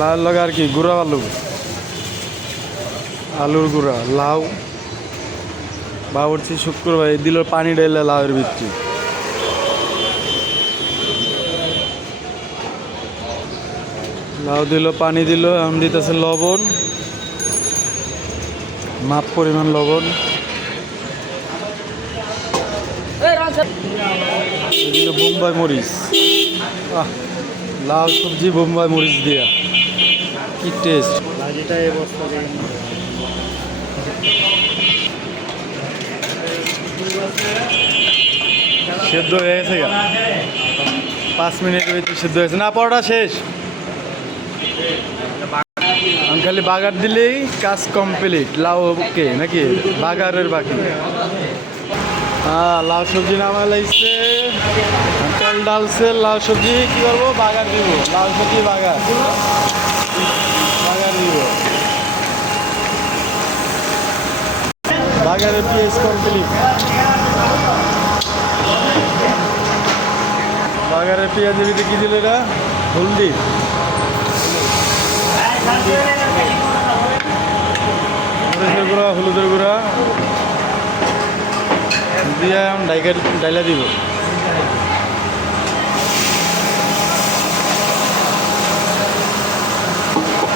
লাউ লগা আর কি গুঁড়া আলু, আলুর গুঁড়া, লাউ, বাবুর্চি শুক্রবার দিল পানি ডাইলে লাউয়ের ভিত্তি। লাউ দিল, পানি দিল, আম দিতেছে লবণ, মাপ পরিমাণ লবণ। এদিকে বোম্বাই মরিচ, লাউ সবজি বোম্বাই মরিচ দিয়া কি টেস্ট। সেদ্ধ হয়ে গেছে, 5 মিনিটের ভিতরে সেদ্ধ হয়েছে না? পরোটা শেষ, আমি খালি বাগার দিলেই কাজ কমপ্লিট। লাউ ওকে নাকি বাগারের বাকি? হ্যাঁ, লাউ সবজি নামা লাগছে, তেল ডালছে, লাউ সবজি কি করবো, বাগার দিব, লাউ সবজি বাগার বাগার দিব, বাগারের পেঁয়াজ কমপ্লিট। বাগারের পেঁয়াজের ভিতরে কি দিল এটা? হলদি, মরিচের গুঁড়া, হলুদের গুঁড়া দিয়ে এখন ডাইলা দিব।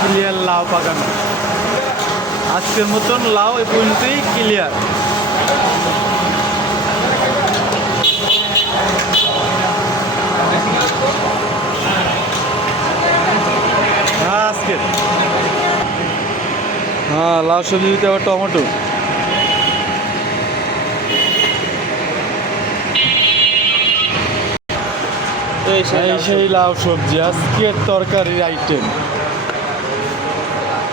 ক্লিয়ার লাউ পাকানো। আজকের মতন লাউ এই পর্যন্তই ক্লিয়ার। হ্যাঁ আজকের, হ্যাঁ লাউ সবজি দিতে আবার টমেটো। সেই লাউ সবজি আজকের তরকারির আইটেম।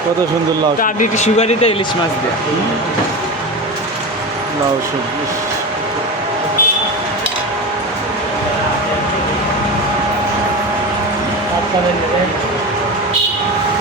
কত সুন্দর লাউ, সুগারিতে ইলিশ মাছ দিয়ে লাউ সবজি। আপনাদের